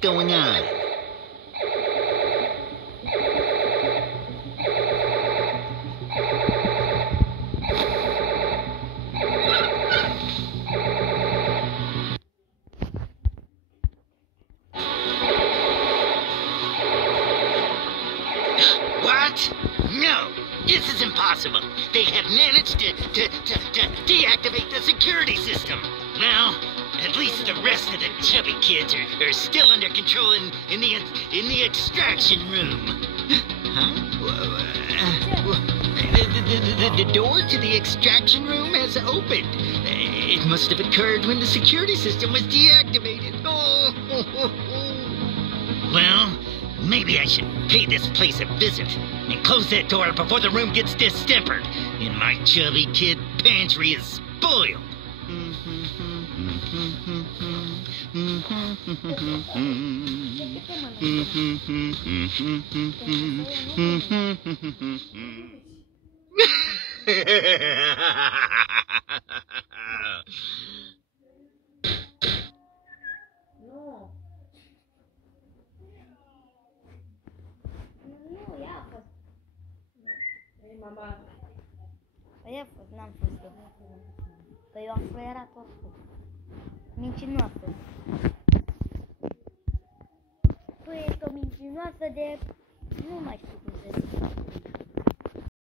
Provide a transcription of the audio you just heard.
going on. What? No, this is impossible. They have managed to deactivate the security system. Well, at least the rest of the chubby kids are still under control in the extraction room. Huh? The door to the extraction room has opened. It must have occurred when the security system was deactivated. Oh. Well, maybe I should pay this place a visit and close that door before the room gets distempered and my chubby kid pantry is spoiled. Mama. Păi a fost, n-am fost eu. Păi eu am fluierat oricum. Mincinoasă. Tu ești o mincinoasă de... Nu mai știu cum să zic.